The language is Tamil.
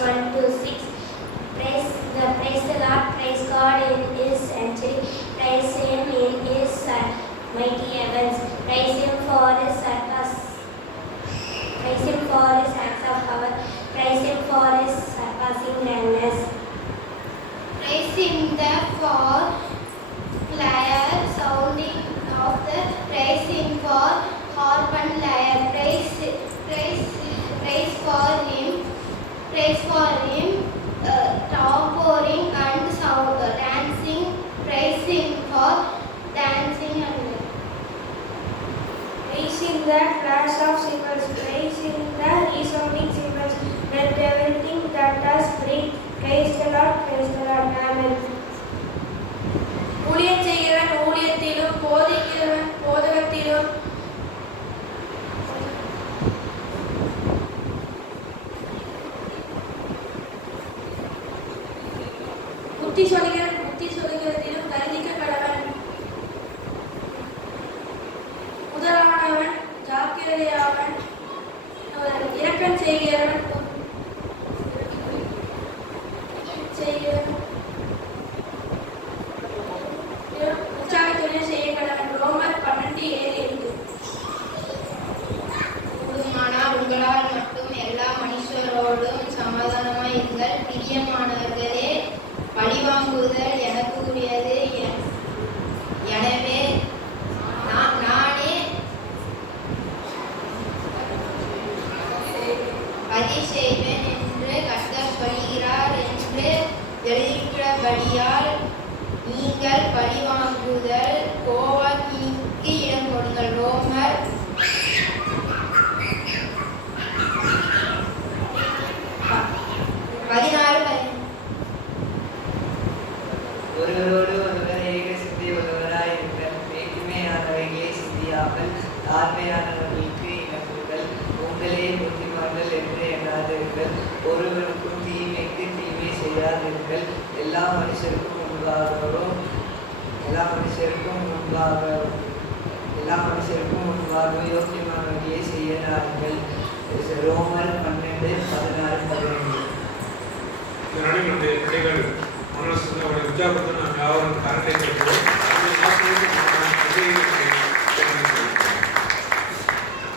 1 to 6. Praise the Lord, praise God in His sanctuary, praise Him in His mighty heavens, praise Him for His acts of power, praise Him for His surpassing grandness. Praise Him for lyre sounding of the praise Him for harp and lyre. Praise for Him, tambourine and sound, dancing. Praise Him for dancing and praising the flash of cymbals, praising the resounding cymbals. Let everything that has breath praise the Lord, Amen. ஊழியம் செய்கிறவன் ஊழியத்திலும் போதிக்கிறவன் போதகத்திலும் புத்தி சொல்லுகிறதிலும் கருதிக்க கடவன். முதலானவன் ஜாக்கிரதையாவன், இரக்கம் செய்கிறவன் உற்சாகத்துடன் செய்ய கடவன். ரோமர் 12:7. கூடுமானால் உங்களால் மட்டும் எல்லா மனுஷரோடும் சமாதானமாய் இருங்கள். பிரியமானவர்களே, பழிவாங்குதல் எனக்கு உரியது. எனவே நானே பதில் செய்வேன் என்று கர்த்தர் சொல்கிறார் என்று எழுதியிருக்கிறபடியால் நீங்கள் பழிவாங்குதல் கோவாக்கினிக்கு இடம் கொடுங்கள். ரோமர் 16:15. ஒருவரோடு ஒருவர் ஏக சிந்தை உள்ளவராய் இருங்கள். மேன்மையானவைகளை சிந்தியாமல் தாழ்மையானவர்களுக்கு இணங்குங்கள். உங்களே புத்திமான்கள் என்று எண்ணாதிருங்கள். ஒருவருக்கும் தீமைக்கு தீமை செய்யாதிருங்கள். எல்லா மனுஷருக்கும் முன்பாக யோக்கியமானவர்களே செய்ய நாடுங்கள். ரோமர் 12:16-17. நம்முடைய பிள்ளைகள் மனசு உற்சாகப்படுத்த நாம் யாரும் கரண்டை